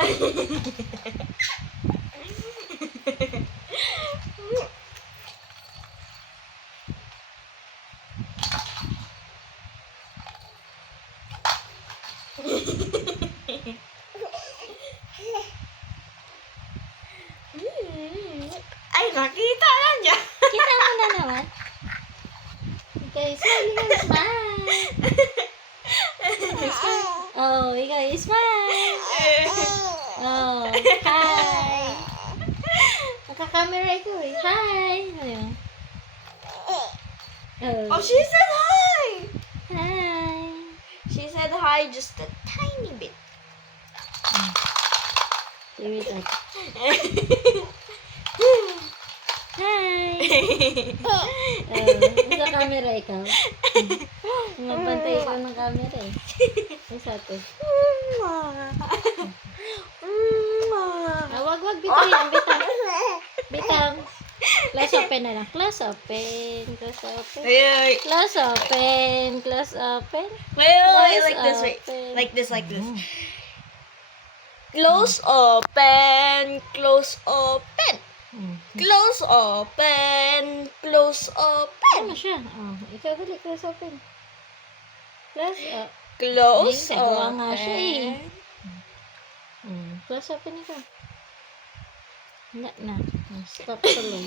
Ay, nakita na niya. Kita mo na naman. Okay, smile, smile. Oh, ikaw, smile. Oh, hi. Naka-camera ito eh. Hi. Ayun. Oh, she said hi. Hi. She said hi just a tiny bit. Give it up. Hi. Sa camera ikaw. Mapantay ko ng camera eh. Isa to. Wag bitaw yan, bitaw. Bitaw. Close open na lang. Close open. Close open. Wait, Close open. Close open. wait, like this, Close wait. open. Like this, like this. Close open, close open. Close open, close open. Ano siya? Oh, ikaw dali, close open. Close up. Close Ay, nagawa nga siya eh. open. Close open ikaw. Wala na. Stop tuloy.